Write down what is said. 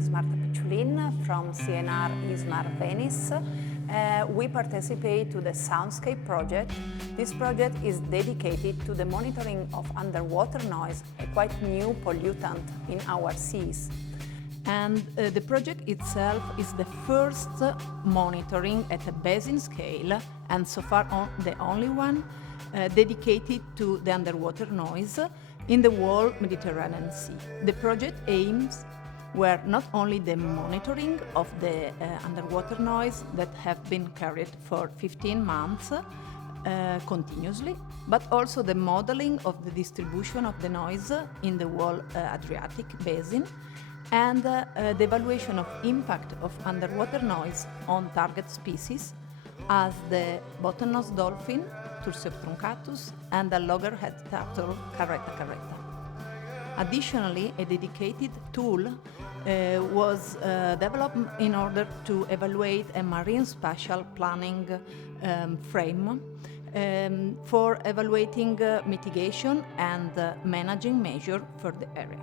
is Marta Picciulin from CNR ISMAR Venice. We participate to the Soundscape project. This project is dedicated to the monitoring of underwater noise, a quite new pollutant in our seas. And the project itself is the first monitoring at a basin scale, and so far the only one, dedicated to the underwater noise in the whole Mediterranean Sea. The project aims were not only the monitoring of the underwater noise that have been carried for 15 months continuously, but also the modeling of the distribution of the noise in the whole Adriatic basin, and the evaluation of impact of underwater noise on target species as the bottlenose dolphin, Tursio truncatus, and the loggerhead turtle, Carreta carreta. Additionally, a dedicated tool was developed in order to evaluate a marine spatial planning frame for evaluating mitigation and managing measures for the area.